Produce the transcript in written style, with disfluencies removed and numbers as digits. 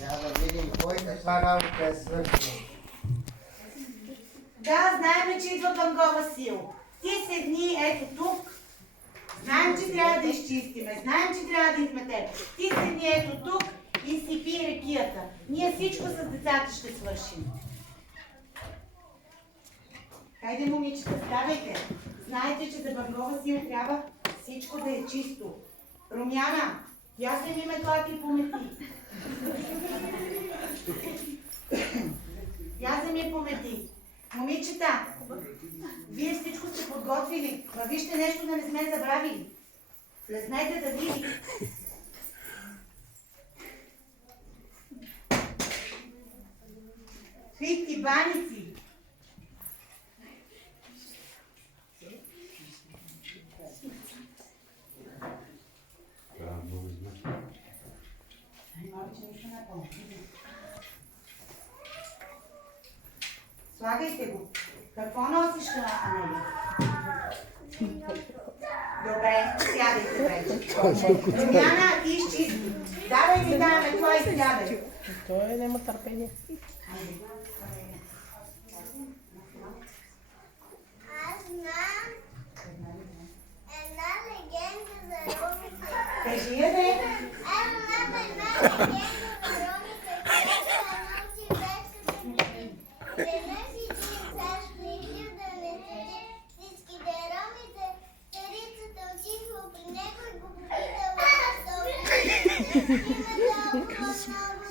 Да видим кой каква работа е свършил. Да, знаем, че идва Бангова Сил. Ти седни ето тук. Знаем, че трябва да изчистиме. Знаем, че трябва да изметем. Ти седни ето тук и си пи рекията. Ние всичко с децата ще свършим. Хайде, момичета, ставайте. Знаете, че за Бангова Сил трябва всичко да е чисто. Румяна, я се ми метлак и помети. Я се ми помети. Момичета, вие всичко сте подготвили. Ма вижте нещо да не сме забравили. Влезнете да види. Хвитки, баници. Слагайте го. Какво носиш, Анели? Добре, сядайте вече. Румяна, ти изчисти. Давай ми даваме това и сядай. Той няма търпение. Аз знам една легенда за ромите. Кажи я, бе. Аз знам една легенда за ромите, която научи вече. Веднъж един цар решил да не съди всичките ромите. Царицата отишла при него и го попитала защо. Има толкова много